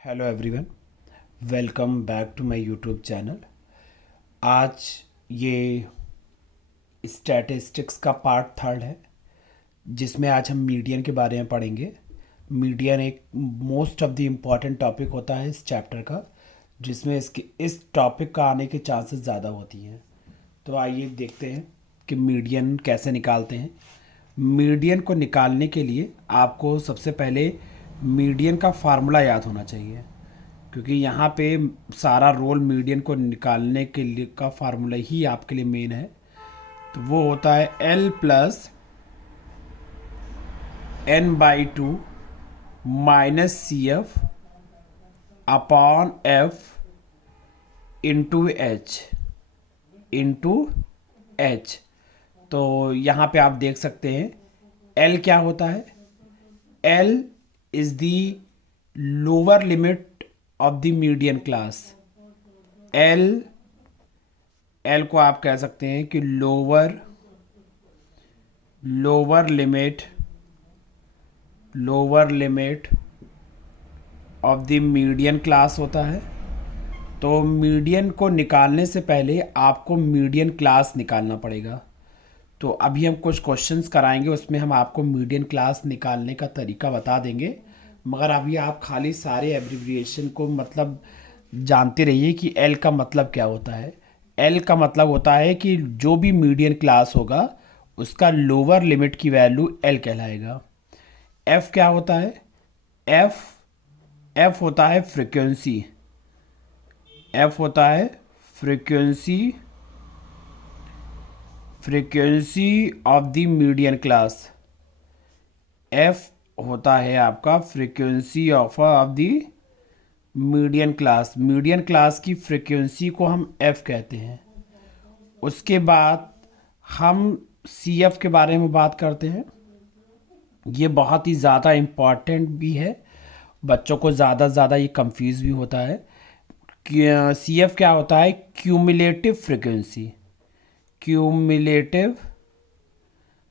Hello everyone, welcome back to my YouTube channel. आज ये statistics का पार्ट थर्ड है, जिसमें आज हम मीडियन के बारे में पढ़ेंगे। मीडियन एक most of the important topic होता है इस चैप्टर का, जिसमें इस टॉपिक का आने के चांसेस ज़्यादा होती हैं। तो आइए देखते हैं कि मीडियन कैसे निकालते हैं। मीडियन को निकालने के लिए आपको सबसे पहले मीडियन का फार्मूला याद होना चाहिए, क्योंकि यहाँ पे सारा रोल मीडियन को निकालने के लिए का फार्मूला ही आपके लिए मेन है। तो वो होता है L plus n/2 minus CF upon F into H। तो यहाँ पे आप देख सकते हैं L क्या होता है। L is the lower limit of the median class. L को आप कह सकते हैं कि lower limit of the median class होता है। तो मीडियन को निकालने से पहले आपको मीडियन क्लास निकालना पड़ेगा। तो अभी हम कुछ क्वेश्चंस कराएंगे, उसमें हम आपको मीडियन क्लास निकालने का तरीका बता देंगे। मगर अभी आप खाली सारे एब्रिविएशन को मतलब जानते रहिए कि L का मतलब क्या होता है। L का मतलब होता है कि जो भी मीडियन क्लास होगा उसका लोअर लिमिट की वैल्यू L कहलाएगा। F क्या होता है। F होता है फ्रीक्वेंसी। F होता है frequency of the median class. F होता है आपका frequency of the median class. Median class की फ्रीक्वेंसी को हम F कहते हैं। उसके बाद हम CF के बारे में बात करते हैं। ये बहुत ही ज़्यादा इम्पॉर्टेंट भी है, बच्चों को ज़्यादा से ज़्यादा ये कंफ्यूज भी होता है कि CF क्या होता है। Cumulative frequency.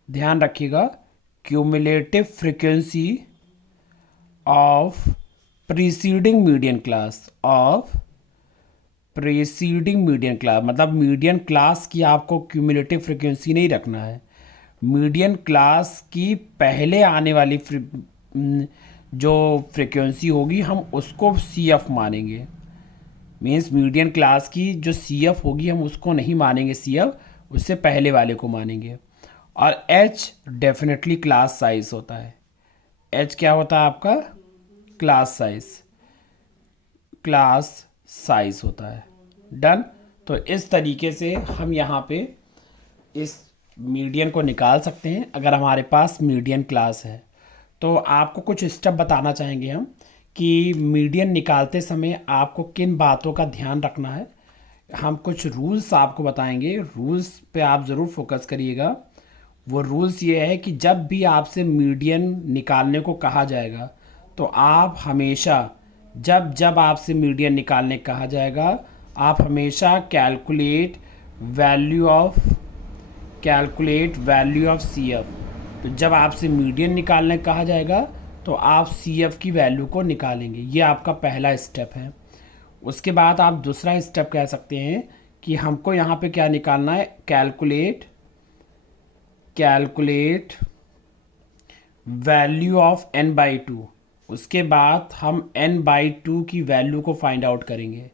ध्यान रखिएगा, cumulative frequency of preceding median class मतलब मीडियन क्लास की आपको क्यूमुलेटिव फ्रीक्वेंसी नहीं रखना है। मीडियन क्लास की पहले आने वाली जो फ्रीक्वेंसी होगी हम उसको CF मानेंगे। मीन्स मीडियन क्लास की जो CF होगी हम उसको नहीं मानेंगे CF, उससे पहले वाले को मानेंगे। और H डेफिनेटली क्लास साइज होता है। H क्या होता है आपका। क्लास साइज होता है। डन। तो इस तरीके से हम यहाँ पे इस मीडियन को निकाल सकते हैं अगर हमारे पास मीडियन क्लास है। तो आपको कुछ स्टेप बताना चाहेंगे हम कि मीडियन निकालते समय आपको किन बातों का ध्यान रखना है। हम कुछ रूल्स आपको बताएंगे, रूल्स पे आप ज़रूर फोकस करिएगा। वो रूल्स ये है कि जब भी आपसे मीडियन निकालने को कहा जाएगा तो आप हमेशा जब आपसे मीडियन निकालने कहा जाएगा आप हमेशा कैलकुलेट वैल्यू ऑफ CF। तो जब आपसे मीडियन निकालने कहा जाएगा तो आप CF की वैल्यू को निकालेंगे। ये आपका पहला स्टेप है। उसके बाद आप दूसरा स्टेप कह सकते हैं कि हमको यहाँ पे क्या निकालना है। Calculate value of n/2। उसके बाद हम n/2 की वैल्यू को फाइंड आउट करेंगे।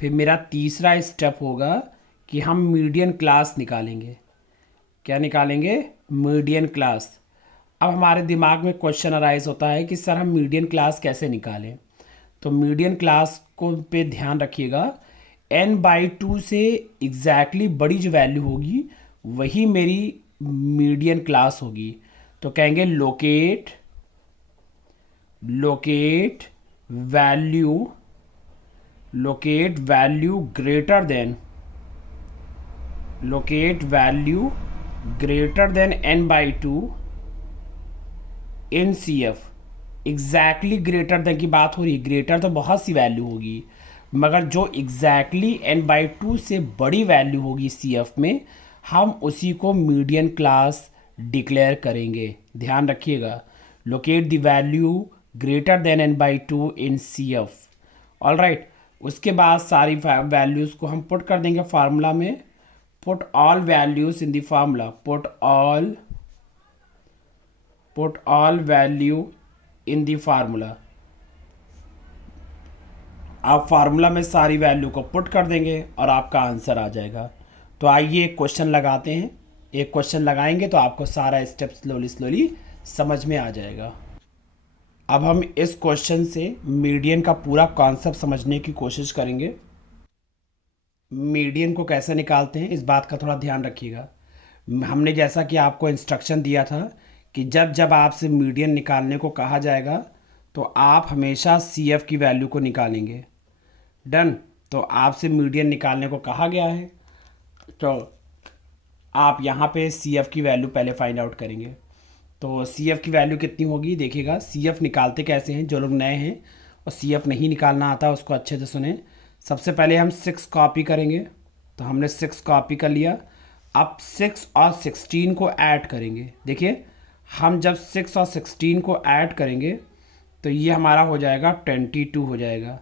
फिर मेरा तीसरा स्टेप होगा कि हम मीडियन क्लास निकालेंगे। क्या निकालेंगे। Median class. अब हमारे दिमाग में क्वेश्चन अराइज होता है कि सर हम मीडियन क्लास कैसे निकालें। तो मीडियन क्लास को पे ध्यान रखिएगा, n/2 से एग्जैक्टली बड़ी जो वैल्यू होगी वही मेरी मीडियन क्लास होगी। तो कहेंगे locate value greater then n/2 इन CF। एग्जैक्टली ग्रेटर देन की बात हो रही है। ग्रेटर तो बहुत सी वैल्यू होगी, मगर जो एग्जैक्टली n/2 से बड़ी वैल्यू होगी CF में हम उसी को मीडियन क्लास डिक्लेयर करेंगे। ध्यान रखिएगा, locate the value greater than n by two in C F. All right, उसके बाद सारी वैल्यूज़ को हम पुट कर देंगे फार्मूला में। Put all values in the formula, put all value in the formula. आप फार्मूला में सारी वैल्यू को पुट कर देंगे और आपका आंसर आ जाएगा। तो आइए एक क्वेश्चन लगाते हैं। एक क्वेश्चन लगाएंगे तो आपको सारा स्टेप स्लोली समझ में आ जाएगा। अब हम इस क्वेश्चन से मीडियन का पूरा कॉन्सेप्ट समझने की कोशिश करेंगे। मीडियन को कैसे निकालते हैं इस बात का थोड़ा ध्यान रखिएगा। हमने जैसा कि आपको इंस्ट्रक्शन दिया था कि जब जब आपसे मीडियन निकालने को कहा जाएगा तो आप हमेशा सी एफ की वैल्यू को निकालेंगे। डन। तो आपसे मीडियन निकालने को कहा गया है तो आप यहाँ पे सी एफ की वैल्यू पहले फाइंड आउट करेंगे। तो सी एफ की वैल्यू कितनी होगी देखिएगा। सी एफ निकालते कैसे हैं, जो लोग नए हैं और सी एफ नहीं निकालना आता उसको अच्छे से सुने। सबसे पहले हम 6 कॉपी करेंगे, तो हमने 6 कॉपी कर लिया। अब 6 और 16 को ऐड करेंगे। देखिए हम जब 6 और 16 को ऐड करेंगे तो ये हमारा हो जाएगा 22 हो जाएगा।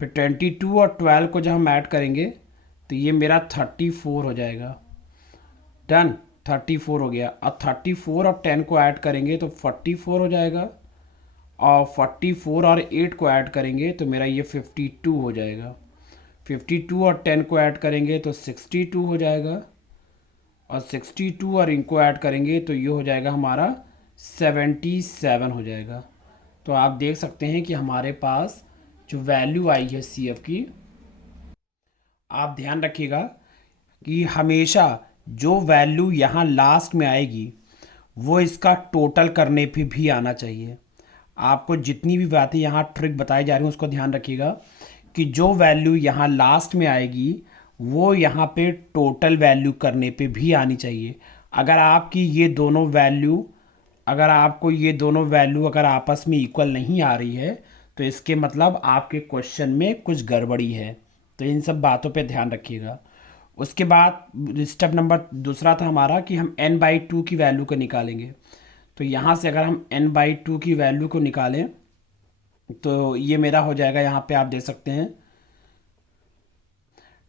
फिर 22 और 12 को जब हम ऐड करेंगे तो ये मेरा 34 हो जाएगा। डन, 34 हो गया। और 34 और 10 को ऐड करेंगे तो 44 हो जाएगा। और 44 और 8 को ऐड करेंगे तो मेरा ये 52 हो जाएगा। 52 और 10 को ऐड करेंगे तो 62 हो जाएगा। और 62 और इनको ऐड करेंगे तो ये हो जाएगा हमारा 77 हो जाएगा। तो आप देख सकते हैं कि हमारे पास जो वैल्यू आई है सी एफ की, आप ध्यान रखिएगा कि हमेशा जो वैल्यू यहाँ लास्ट में आएगी वो इसका टोटल करने पे भी आना चाहिए। आपको जितनी भी बातें यहाँ ट्रिक बताई जा रही हैं उसको ध्यान रखिएगा कि जो वैल्यू यहाँ लास्ट में आएगी वो यहाँ पे टोटल वैल्यू करने पे भी आनी चाहिए। अगर आपकी ये दोनों वैल्यू अगर आपस में इक्वल नहीं आ रही है तो इसके मतलब आपके क्वेश्चन में कुछ गड़बड़ी है। तो इन सब बातों पे ध्यान रखिएगा। उसके बाद स्टेप नंबर दूसरा था हमारा कि हम n बाई टू की वैल्यू को निकालेंगे। तो यहाँ से अगर हम n बाई टू की वैल्यू को निकालें तो ये मेरा हो जाएगा, यहाँ पे आप देख सकते हैं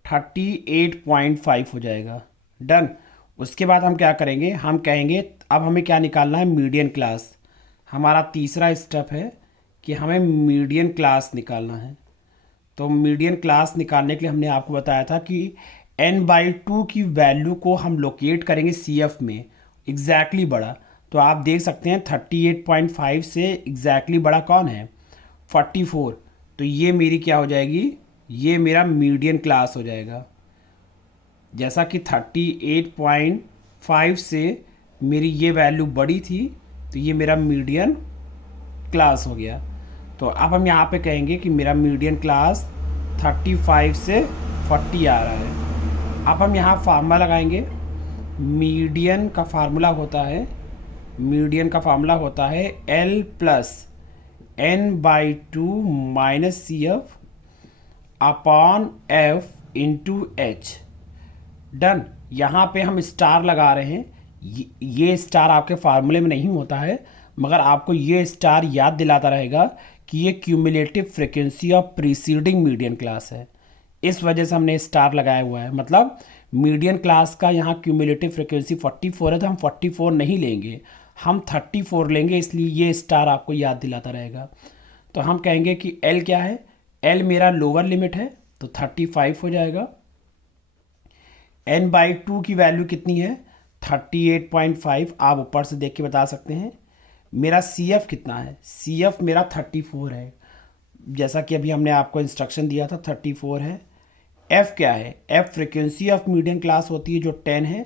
38.5 हो जाएगा। डन। उसके बाद हम क्या करेंगे, हम कहेंगे अब हमें क्या निकालना है, मीडियन क्लास। हमारा तीसरा स्टेप है कि हमें मीडियन क्लास निकालना है। तो मीडियन क्लास निकालने के लिए हमने आपको बताया था कि n बाई टू की वैल्यू को हम लोकेट करेंगे सी एफ में एग्जैक्टली बड़ा। तो आप देख सकते हैं 38.5 से एग्जैक्टली बड़ा कौन है, 44। तो ये मेरी क्या हो जाएगी, ये मेरा मीडियन क्लास हो जाएगा। जैसा कि 38.5 से मेरी ये वैल्यू बड़ी थी तो ये मेरा मीडियन क्लास हो गया। तो अब हम यहाँ पे कहेंगे कि मेरा मीडियन क्लास 35 से 40 आ रहा है। अब हम यहाँ फार्मूला लगाएंगे। मीडियन का फार्मूला होता है L plus n by two minus C F upon F into H. Done. यहाँ पे हम स्टार लगा रहे हैं। ये स्टार आपके फार्मूले में नहीं होता है, मगर आपको ये स्टार याद दिलाता रहेगा कि ये cumulative frequency of preceding median class है। इस वजह से हमने स्टार लगाया हुआ है। मतलब मीडियन क्लास का यहाँ क्यूमुलेटिव फ्रीक्वेंसी 44 है तो हम 44 नहीं लेंगे, हम 34 लेंगे, इसलिए ये स्टार आपको याद दिलाता रहेगा। तो हम कहेंगे कि L क्या है, L मेरा लोअर लिमिट है तो 35 हो जाएगा। n बाई टू की वैल्यू कितनी है, 38.5। आप ऊपर से देख के बता सकते हैं। मेरा सी एफ कितना है, सी एफ मेरा 34 है, जैसा कि अभी हमने आपको इंस्ट्रक्शन दिया था 34 है। एफ क्या है, F frequency of median class होती है जो 10 है।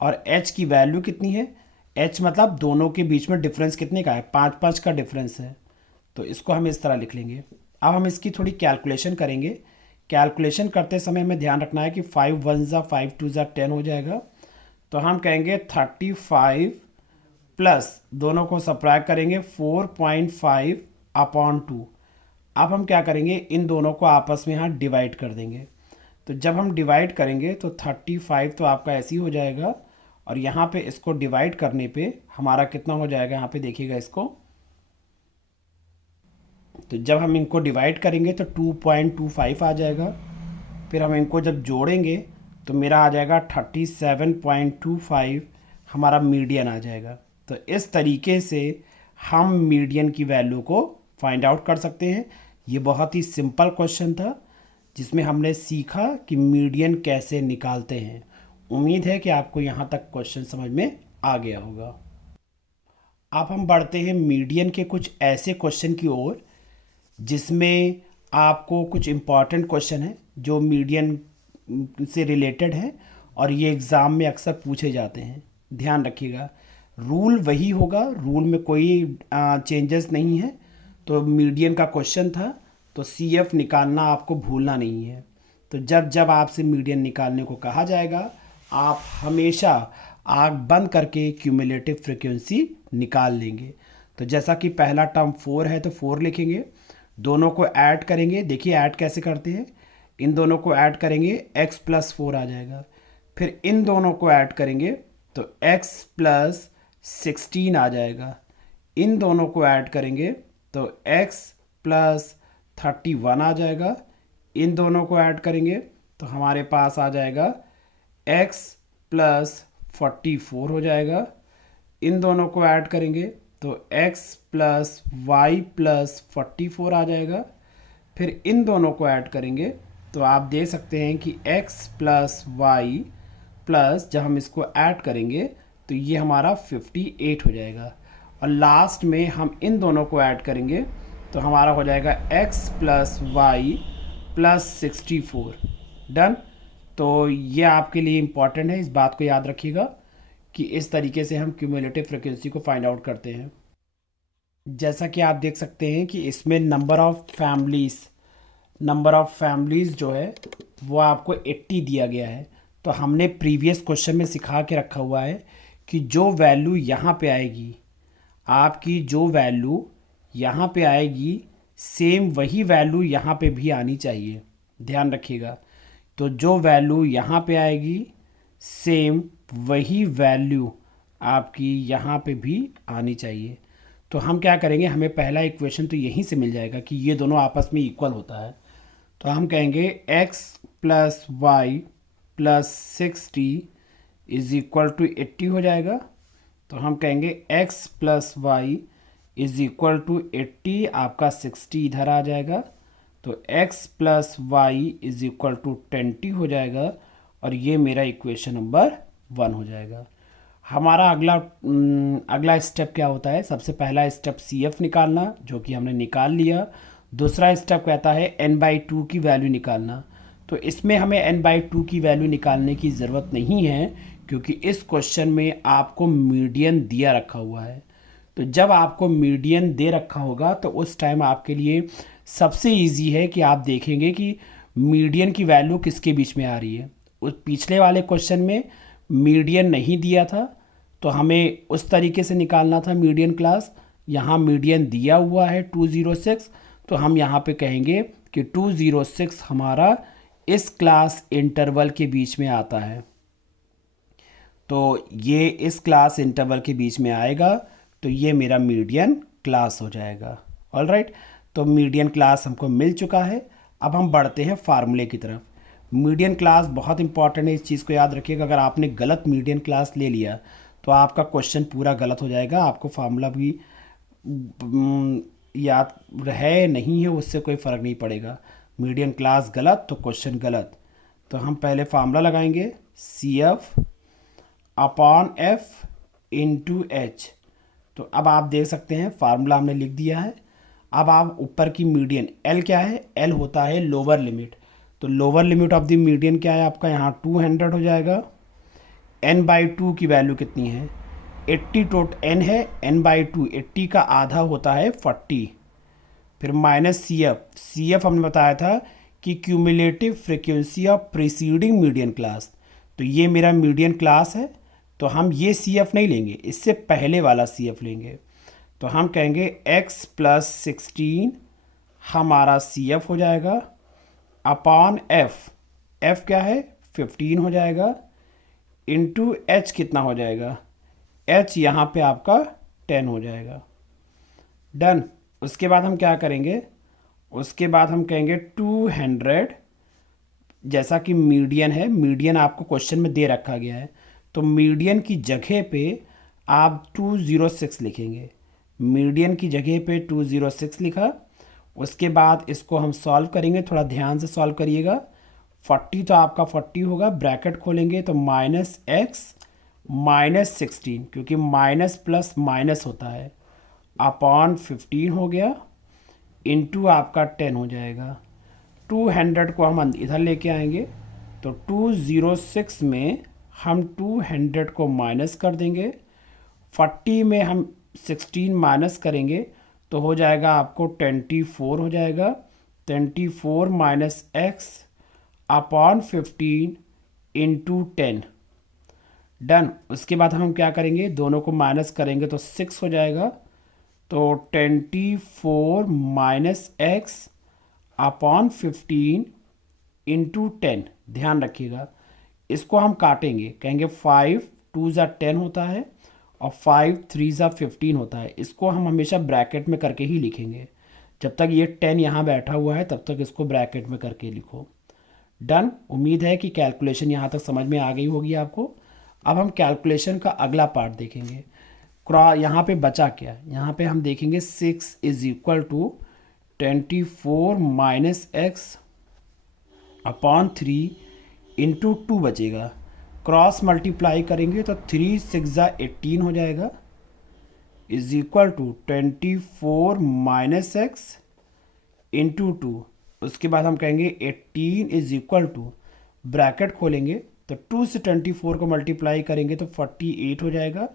और एच की वैल्यू कितनी है, एच मतलब दोनों के बीच में डिफरेंस कितने का है, 5 का डिफरेंस है। तो इसको हम इस तरह लिख लेंगे। अब हम इसकी थोड़ी कैलकुलेशन करेंगे। कैलकुलेशन करते समय हमें ध्यान रखना है कि 5 1 ज़ा 5 2 ज़ा 10 हो जाएगा। तो हम कहेंगे 35 प्लस दोनों को सब्ट्रैक्ट करेंगे 4.5 अपॉन 2। अब हम क्या करेंगे, इन दोनों को आपस में यहाँ डिवाइड कर देंगे। तो जब हम डिवाइड करेंगे तो 35 तो आपका ऐसे ही हो जाएगा और यहाँ पे इसको डिवाइड करने पे हमारा कितना हो जाएगा, यहाँ पे देखिएगा इसको तो जब हम इनको डिवाइड करेंगे तो 2.25 आ जाएगा। फिर हम इनको जब जोड़ेंगे तो मेरा आ जाएगा 37.25, हमारा मीडियन आ जाएगा। तो इस तरीके से हम मीडियन की वैल्यू को फाइंड आउट कर सकते हैं। ये बहुत ही सिंपल क्वेश्चन था जिसमें हमने सीखा कि मीडियन कैसे निकालते हैं। उम्मीद है कि आपको यहाँ तक क्वेश्चन समझ में आ गया होगा। अब हम बढ़ते हैं मीडियन के कुछ ऐसे क्वेश्चन की ओर जिसमें आपको कुछ इम्पॉर्टेंट क्वेश्चन है जो मीडियन से रिलेटेड है और ये एग्ज़ाम में अक्सर पूछे जाते हैं। ध्यान रखिएगा, रूल वही होगा, रूल में कोई चेंजेस नहीं है। तो मीडियन का क्वेश्चन था तो CF निकालना आपको भूलना नहीं है। तो जब जब आपसे मीडियन निकालने को कहा जाएगा आप हमेशा आँख बंद करके क्यूमुलेटिव फ्रीक्वेंसी निकाल लेंगे। तो जैसा कि पहला टर्म 4 है तो 4 लिखेंगे, दोनों को ऐड करेंगे। देखिए ऐड कैसे करते हैं, इन दोनों को ऐड करेंगे x + 4 आ जाएगा। फिर इन दोनों को ऐड करेंगे तो x + 16 आ जाएगा। इन दोनों को ऐड करेंगे तो x + 31 आ जाएगा। इन दोनों को ऐड करेंगे तो हमारे पास आ जाएगा x + 44 हो जाएगा। इन दोनों को ऐड करेंगे तो x + y + 44 आ जाएगा। फिर इन दोनों को ऐड करेंगे तो आप देख सकते हैं कि x + y प्लस जब हम इसको ऐड करेंगे तो ये हमारा 58 हो जाएगा। और लास्ट में हम इन दोनों को ऐड करेंगे तो हमारा हो जाएगा x + y + 64। डन। तो ये आपके लिए इम्पॉर्टेंट है, इस बात को याद रखिएगा कि इस तरीके से हम क्यूमुलेटिव फ्रीक्वेंसी को फाइंड आउट करते हैं। जैसा कि आप देख सकते हैं कि इसमें नंबर ऑफ़ फैमिलीज़ जो है वो आपको 80 दिया गया है। तो हमने प्रीवियस क्वेश्चन में सिखा के रखा हुआ है कि जो वैल्यू यहाँ पे आएगी, आपकी जो वैल्यू यहाँ पे आएगी सेम वही वैल्यू यहाँ पे भी आनी चाहिए। ध्यान रखिएगा, तो जो वैल्यू यहाँ पे आएगी सेम वही वैल्यू आपकी यहाँ पे भी आनी चाहिए। तो हम क्या करेंगे, हमें पहला इक्वेशन तो यहीं से मिल जाएगा कि ये दोनों आपस में इक्वल होता है। तो हम कहेंगे x + y + 60 = 80 हो जाएगा। तो हम कहेंगे x + y = 80, आपका 60 इधर आ जाएगा। तो x + y = 20 हो जाएगा और ये मेरा इक्वेशन नंबर 1 हो जाएगा। हमारा अगला स्टेप क्या होता है, सबसे पहला स्टेप CF निकालना, जो कि हमने निकाल लिया। दूसरा स्टेप कहता है n/2 की वैल्यू निकालना। तो इसमें हमें n/2 की वैल्यू निकालने की ज़रूरत नहीं है क्योंकि इस क्वेश्चन में आपको मीडियन दिया रखा हुआ है। तो जब आपको मीडियन दे रखा होगा तो उस टाइम आपके लिए सबसे इजी है कि आप देखेंगे कि मीडियन की वैल्यू किसके बीच में आ रही है। उस पिछले वाले क्वेश्चन में मीडियन नहीं दिया था तो हमें उस तरीके से निकालना था मीडियन क्लास। यहाँ मीडियन दिया हुआ है 206, तो हम यहाँ पे कहेंगे कि 206 हमारा इस क्लास इंटरवल के बीच में आता है। तो ये इस क्लास इंटरवल के बीच में आएगा तो ये मेरा मीडियन क्लास हो जाएगा। ऑलराइट, तो मीडियन क्लास हमको मिल चुका है। अब हम बढ़ते हैं फार्मूले की तरफ। मीडियन क्लास बहुत इंपॉर्टेंट है, इस चीज़ को याद रखिएगा। अगर आपने गलत मीडियन क्लास ले लिया तो आपका क्वेश्चन पूरा गलत हो जाएगा। आपको फार्मूला भी याद है नहीं है उससे कोई फ़र्क नहीं पड़ेगा। मीडियन क्लास गलत तो क्वेश्चन गलत। तो हम पहले फार्मूला लगाएंगे CF/F × H। तो अब आप देख सकते हैं फार्मूला हमने लिख दिया है। अब आप ऊपर की मीडियन L क्या है, L होता है लोअर लिमिट। तो lower limit of the median क्या है आपका, यहाँ 200 हो जाएगा। n/2 की वैल्यू कितनी है, 80 टोटल n है, n/2 80 का आधा होता है 40। फिर माइनस CF हमने बताया था कि cumulative frequency of preceding median class. तो ये मेरा मीडियन क्लास है तो हम ये CF नहीं लेंगे, इससे पहले वाला CF लेंगे। तो हम कहेंगे x + 16 हमारा CF हो जाएगा अपॉन F क्या है 15 हो जाएगा, इंटू H कितना हो जाएगा, H यहाँ पे आपका 10 हो जाएगा। डन। उसके बाद हम क्या करेंगे, उसके बाद हम कहेंगे 200, जैसा कि मीडियन है, मीडियन आपको क्वेश्चन में दे रखा गया है, तो मीडियन की जगह पे आप 206 लिखेंगे। मीडियन की जगह पे 206 लिखा। उसके बाद इसको हम सॉल्व करेंगे, थोड़ा ध्यान से सॉल्व करिएगा। 40 तो आपका 40 होगा, ब्रैकेट खोलेंगे तो -x -16, क्योंकि माइनस प्लस माइनस होता है, अपॉन 15 हो गया, इंटू आपका 10 हो जाएगा। 200 को हम इधर लेके आएंगे, तो 206 में हम 200 को माइनस कर देंगे, 40 में हम 16 माइनस करेंगे तो हो जाएगा आपको 24 हो जाएगा। 24 minus x upon 15 into 10, done. उसके बाद हम क्या करेंगे, दोनों को माइनस करेंगे तो 6 हो जाएगा। तो 24 माइनस एक्स अपॉन 15 इंटू 10, ध्यान रखिएगा। इसको हम काटेंगे, कहेंगे 5 2 ज़ा 10 होता है और 5 3 ज़ा 15 होता है। इसको हम हमेशा ब्रैकेट में करके ही लिखेंगे। जब तक ये 10 यहाँ बैठा हुआ है तब तक इसको ब्रैकेट में करके लिखो। डन। उम्मीद है कि कैलकुलेशन यहाँ तक समझ में आ गई होगी आपको। अब हम कैलकुलेशन का अगला पार्ट देखेंगे। यहाँ पे बचा क्या, यहाँ पे हम देखेंगे 6 is equal to 24 minus x upon 3 into 2 बचेगा। क्रॉस मल्टीप्लाई करेंगे तो 3 6 ज़ा 18 हो जाएगा, is equal to 24 minus x into 2। उसके बाद हम कहेंगे 18 इज इक्वल टू, ब्रैकेट खोलेंगे तो 2 से 24 को मल्टीप्लाई करेंगे तो 48 हो जाएगा,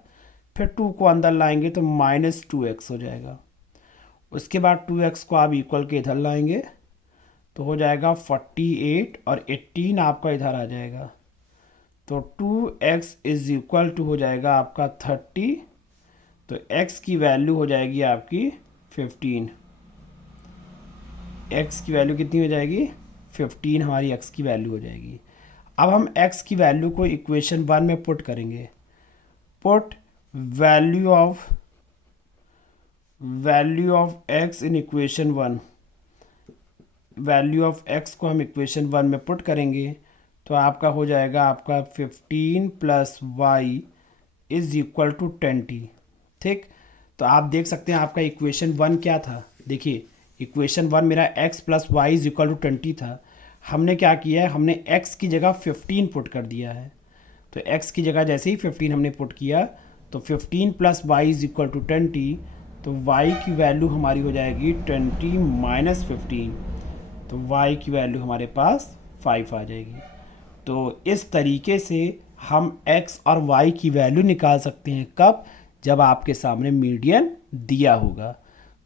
फिर 2 को अंदर लाएंगे तो -2x हो जाएगा। उसके बाद 2x को आप इक्वल के इधर लाएंगे तो हो जाएगा 48 और 18 आपका इधर आ जाएगा, तो 2x इज इक्वल टू हो जाएगा आपका 30, तो x की वैल्यू हो जाएगी आपकी 15। x की वैल्यू कितनी हो जाएगी, 15 हमारी x की वैल्यू हो जाएगी। अब हम x की वैल्यू को इक्वेशन 1 में पुट करेंगे। Put value of x in equation 1। Value of x को हम इक्वेशन 1 में पुट करेंगे तो आपका हो जाएगा आपका 15 plus y is equal to 20। ठीक, तो आप देख सकते हैं आपका इक्वेशन 1 क्या था। देखिए इक्वेशन 1 मेरा x plus y is equal to 20 था। हमने क्या किया है, हमने x की जगह 15 पुट कर दिया है। तो x की जगह जैसे ही 15 हमने पुट किया तो 15 plus y is equal to 20, तो y की वैल्यू हमारी हो जाएगी 20 माइनस 15, तो y की वैल्यू हमारे पास 5 आ जाएगी। तो इस तरीके से हम x और y की वैल्यू निकाल सकते हैं। कब, जब आपके सामने मीडियन दिया होगा।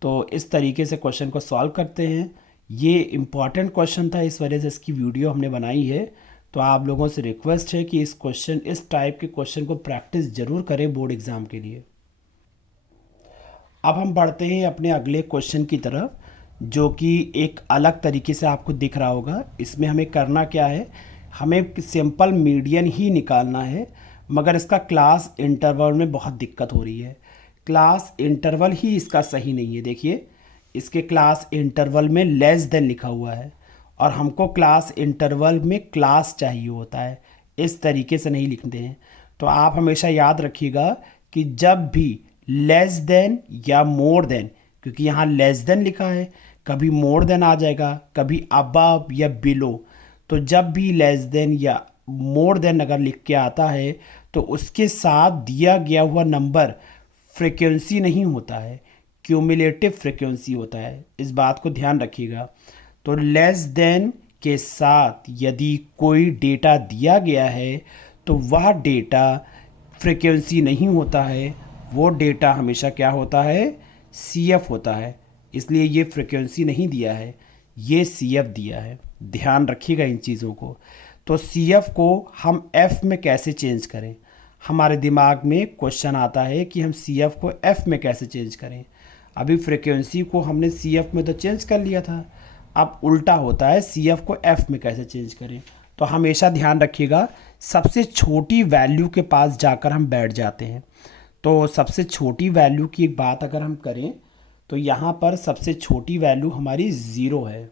तो इस तरीके से क्वेश्चन को सॉल्व करते हैं। ये इम्पॉर्टेंट क्वेश्चन था, इस वजह से इसकी वीडियो हमने बनाई है। तो आप लोगों से रिक्वेस्ट है कि इस टाइप के क्वेश्चन को प्रैक्टिस ज़रूर करें बोर्ड एग्ज़ाम के लिए। अब हम बढ़ते हैं अपने अगले क्वेश्चन की तरफ, जो कि एक अलग तरीके से आपको दिख रहा होगा। इसमें हमें करना क्या है, हमें सिंपल मीडियन ही निकालना है, मगर इसका क्लास इंटरवल में बहुत दिक्कत हो रही है। क्लास इंटरवल ही इसका सही नहीं है। देखिए इसके क्लास इंटरवल में लेस देन लिखा हुआ है और हमको क्लास इंटरवल में क्लास चाहिए होता है, इस तरीके से नहीं लिखते हैं। तो आप हमेशा याद रखिएगा कि जब भी लेस देन या मोर देन, क्योंकि यहाँ लेस देन लिखा है, कभी मोर देन आ जाएगा, कभी अबव या बिलो, तो जब भी लेस देन या मोर देन अगर लिख के आता है तो उसके साथ दिया गया हुआ नंबर फ्रीक्वेंसी नहीं होता है, क्यूमुलेटिव फ्रीक्वेंसी होता है। इस बात को ध्यान रखिएगा। तो लेस देन के साथ यदि कोई डेटा दिया गया है तो वह डेटा फ्रीक्वेंसी नहीं होता है, वो डेटा हमेशा क्या होता है, CF होता है। इसलिए ये फ्रीक्वेंसी नहीं दिया है, ये CF दिया है। ध्यान रखिएगा इन चीज़ों को। तो CF को हम F में कैसे चेंज करें, हमारे दिमाग में क्वेश्चन आता है कि हम CF को F में कैसे चेंज करें। अभी फ्रीक्वेंसी को हमने CF में तो चेंज कर लिया था, अब उल्टा होता है CF को F में कैसे चेंज करें। तो हमेशा ध्यान रखिएगा, सबसे छोटी वैल्यू के पास जाकर हम बैठ जाते हैं। तो सबसे छोटी वैल्यू की एक बात अगर हम करें तो यहाँ पर सबसे छोटी वैल्यू हमारी 0 है।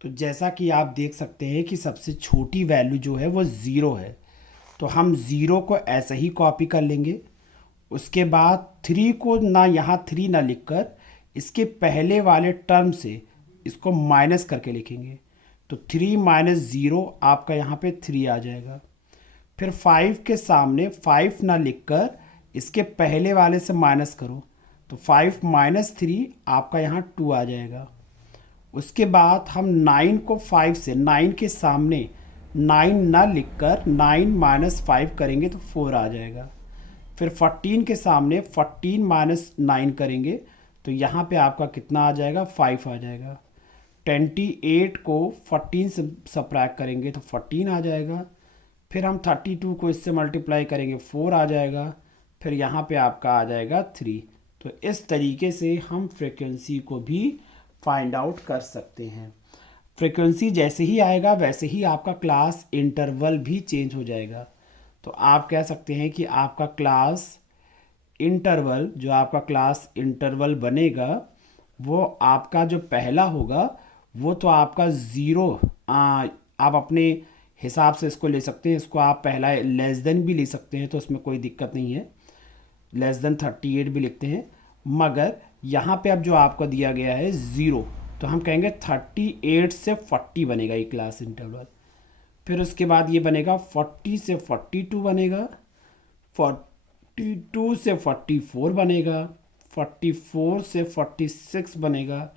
तो जैसा कि आप देख सकते हैं कि सबसे छोटी वैल्यू जो है वो 0 है, तो हम 0 को ऐसे ही कॉपी कर लेंगे। उसके बाद 3 को ना यहाँ 3 ना लिखकर इसके पहले वाले टर्म से इसको माइनस करके लिखेंगे। तो 3 माइनस 0 आपका यहाँ पे 3 आ जाएगा। फिर 5 के सामने 5 ना लिखकर इसके पहले वाले से माइनस करो, तो 5 माइनस 3 आपका यहाँ 2 आ जाएगा। उसके बाद हम 9 को 5 से 9 के सामने 9 ना लिखकर 9 माइनस 5 करेंगे तो 4 आ जाएगा। फिर 14 के सामने 14 माइनस 9 करेंगे तो यहाँ पे आपका कितना आ जाएगा, 5 आ जाएगा। 28 को 14 से सब्ट्रैक्ट करेंगे तो 14 आ जाएगा। फिर हम 32 को इससे मल्टीप्लाई करेंगे, 4 आ जाएगा। फिर यहाँ पे आपका आ जाएगा 3। तो इस तरीके से हम फ्रीक्वेंसी को भी फाइंड आउट कर सकते हैं। फ्रीक्वेंसी जैसे ही आएगा वैसे ही आपका क्लास इंटरवल भी चेंज हो जाएगा। तो आप कह सकते हैं कि आपका क्लास इंटरवल, जो आपका क्लास इंटरवल बनेगा वो आपका जो पहला होगा वो तो आपका 0, आप अपने हिसाब से इसको ले सकते हैं। इसको आप पहला लेस देन भी ले सकते हैं, तो उसमें कोई दिक्कत नहीं है, लेस देन 38 भी लिखते हैं। मगर यहाँ पे अब जो आपको दिया गया है 0, तो हम कहेंगे 38 से 40 बनेगा ये क्लास इंटरवल। फिर उसके बाद ये बनेगा 40 से 42 बनेगा, 42 से 44 बनेगा, 44 से 46 बनेगा,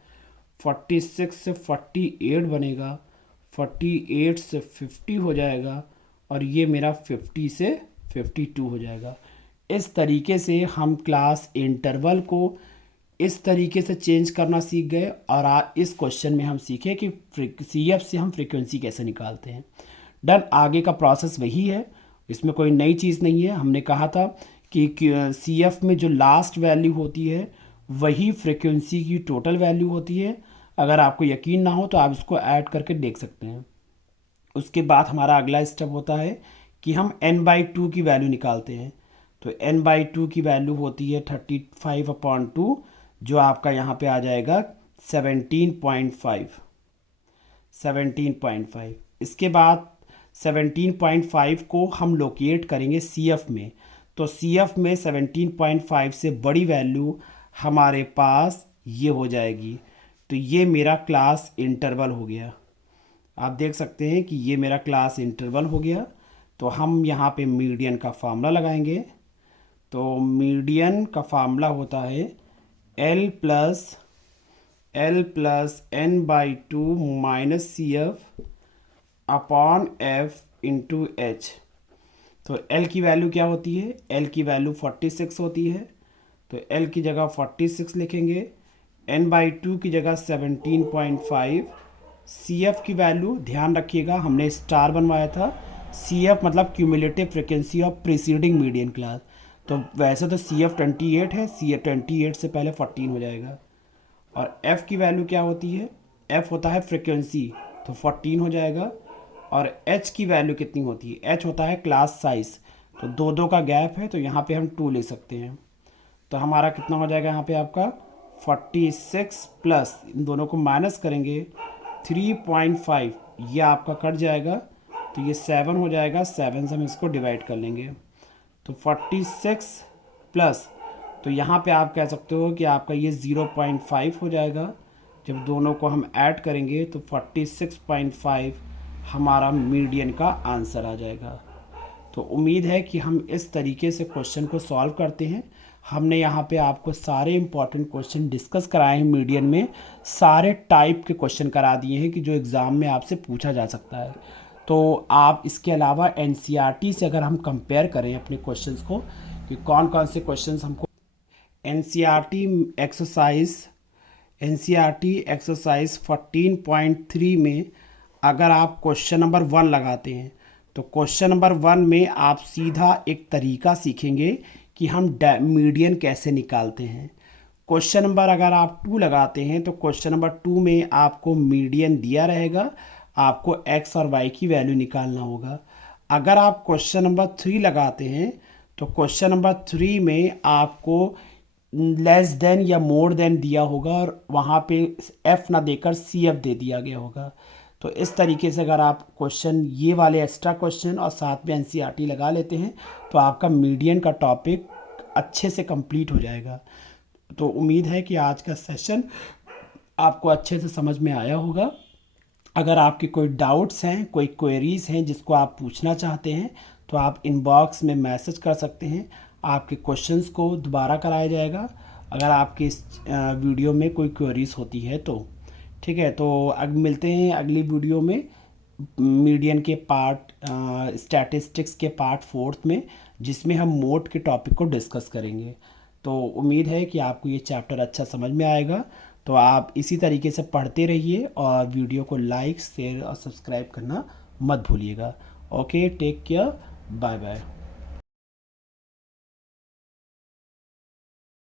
46 से 48 बनेगा, 48 से 50 हो जाएगा, और ये मेरा 50 से 52 हो जाएगा। इस तरीके से हम क्लास इंटरवल को इस तरीके से चेंज करना सीख गए। और इस क्वेश्चन में हम सीखे कि CF से हम फ्रीक्वेंसी कैसे निकालते हैं। डन, आगे का प्रोसेस वही है, इसमें कोई नई चीज़ नहीं है। हमने कहा था कि CF में जो लास्ट वैल्यू होती है वही फ्रीक्वेंसी की टोटल वैल्यू होती है। अगर आपको यकीन ना हो तो आप इसको ऐड करके देख सकते हैं। उसके बाद हमारा अगला स्टेप होता है कि हम n/2 की वैल्यू निकालते हैं। तो n/2 की वैल्यू होती है 35/2, जो आपका यहाँ पे आ जाएगा 17.5। इसके बाद 17.5 को हम लोकेट करेंगे CF में। तो CF में 17.5 से बड़ी वैल्यू हमारे पास ये हो जाएगी। तो ये मेरा क्लास इंटरवल हो गया। आप देख सकते हैं कि ये मेरा क्लास इंटरवल हो गया। तो हम यहाँ पे मीडियन का फार्मूला लगाएंगे। तो मीडियन का फार्मूला होता है L plus n/2 minus CF upon F into H। तो L की वैल्यू क्या होती है, L की वैल्यू 46 होती है। तो L की जगह 46 लिखेंगे, n/2 की जगह 17.5। CF की वैल्यू ध्यान रखिएगा, हमने स्टार बनवाया था। CF मतलब cumulative frequency of preceding median class. तो वैसे तो CF 28 है, CF 28 से पहले 14 हो जाएगा। और F की वैल्यू क्या होती है, F होता है फ्रीक्वेंसी, तो 14 हो जाएगा। और H की वैल्यू कितनी होती है, H होता है क्लास साइज। तो 2 का गैप है, तो यहाँ पे हम 2 ले सकते हैं। तो हमारा कितना हो जाएगा यहाँ पे आपका 46 प्लस इन दोनों को माइनस करेंगे 3.5, ये आपका कट जाएगा। तो ये 7 हो जाएगा, 7 से हम इसको डिवाइड कर लेंगे। तो 46 प्लस, तो यहाँ पे आप कह सकते हो कि आपका ये 0.5 हो जाएगा। जब दोनों को हम ऐड करेंगे तो 46.5 हमारा मीडियन का आंसर आ जाएगा। तो उम्मीद है कि हम इस तरीके से क्वेश्चन को सॉल्व करते हैं। हमने यहाँ पे आपको सारे इंपॉर्टेंट क्वेश्चन डिस्कस कराए हैं। मीडियन में सारे टाइप के क्वेश्चन करा दिए हैं कि जो एग्ज़ाम में आपसे पूछा जा सकता है। तो आप इसके अलावा NCERT से अगर हम कंपेयर करें अपने क्वेश्चंस को कि कौन कौन से क्वेश्चंस हमको NCERT एक्सरसाइज 14.3 में अगर आप क्वेश्चन नंबर 1 लगाते हैं तो क्वेश्चन नंबर 1 में आप सीधा एक तरीका सीखेंगे कि हम मीडियन कैसे निकालते हैं। क्वेश्चन नंबर अगर आप 2 लगाते हैं तो क्वेश्चन नंबर 2 में आपको मीडियन दिया रहेगा, आपको x और y की वैल्यू निकालना होगा। अगर आप क्वेश्चन नंबर 3 लगाते हैं तो क्वेश्चन नंबर 3 में आपको लेस देन या मोर देन दिया होगा और वहाँ पे एफ ना देकर सी एफ दे दिया गया होगा। तो इस तरीके से अगर आप क्वेश्चन ये वाले एक्स्ट्रा क्वेश्चन और साथ में एनसीईआरटी लगा लेते हैं तो आपका मीडियन का टॉपिक अच्छे से कंप्लीट हो जाएगा। तो उम्मीद है कि आज का सेशन आपको अच्छे से समझ में आया होगा। अगर आपके कोई डाउट्स हैं, कोई क्वेरीज़ हैं जिसको आप पूछना चाहते हैं तो आप इनबॉक्स में मैसेज कर सकते हैं, आपके क्वेश्चंस को दोबारा कराया जाएगा अगर आपके इस वीडियो में कोई क्वेरीज होती है तो। ठीक है, तो अब मिलते हैं अगली वीडियो में मीडियन के पार्ट स्टैटिस्टिक्स के पार्ट 4 में, जिसमें हम मोड के टॉपिक को डिस्कस करेंगे। तो उम्मीद है कि आपको ये चैप्टर अच्छा समझ में आएगा। तो आप इसी तरीके से पढ़ते रहिए और वीडियो को लाइक, शेयर और सब्सक्राइब करना मत भूलिएगा। Okay, take care, bye bye.